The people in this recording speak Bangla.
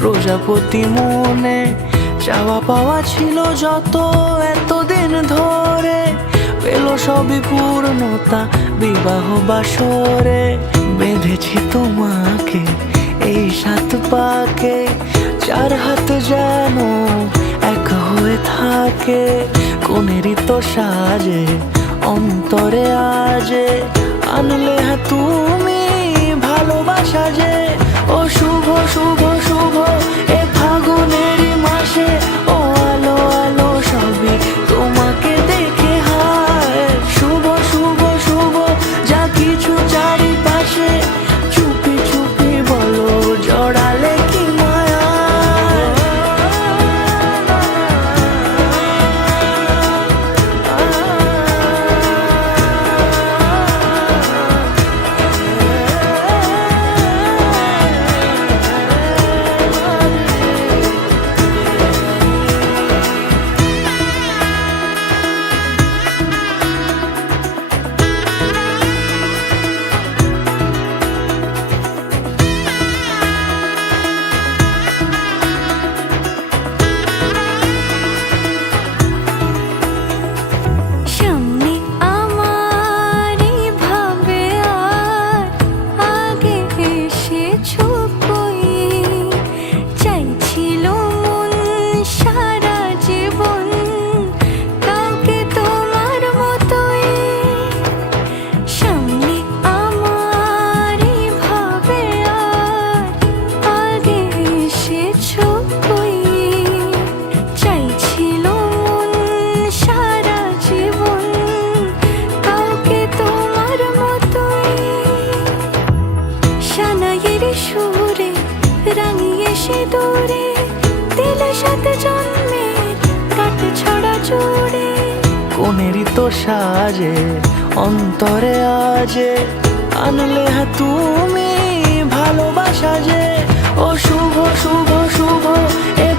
প্রজাপতি মনে চাওয়া পাওয়া ছিল যত এতদিন ধরে, পেল সবই পূর্ণতা বিবাহ বাসরে। বেঁধেছি তোমাকে এই 7 পাকে, 4 হাত যেন এক হয়ে থাকে। কোনেরই তো সাজে অন্তরে আজে, আনলে তুমি ভালোবাসা যে। ও শুভ শুভ শুভ এ ফাগুনেরই মাসে, ও আলো আলো সবই তোমাকে দেখে হায়। শুভ শুভ শুভ যা কিছু চারিপাশে, চুপি চুপি বলো জড়ালে কি মায়া। সুরে রাঙিয়ে সে দূরে দিলে 7 জন্মের কাট ছড়া জুড়ে। কোনেরই তো সাজে অন্তরে আজে, আনলে তুমি ভালোবাসা যে। ও শুভ শুভ শুভ এ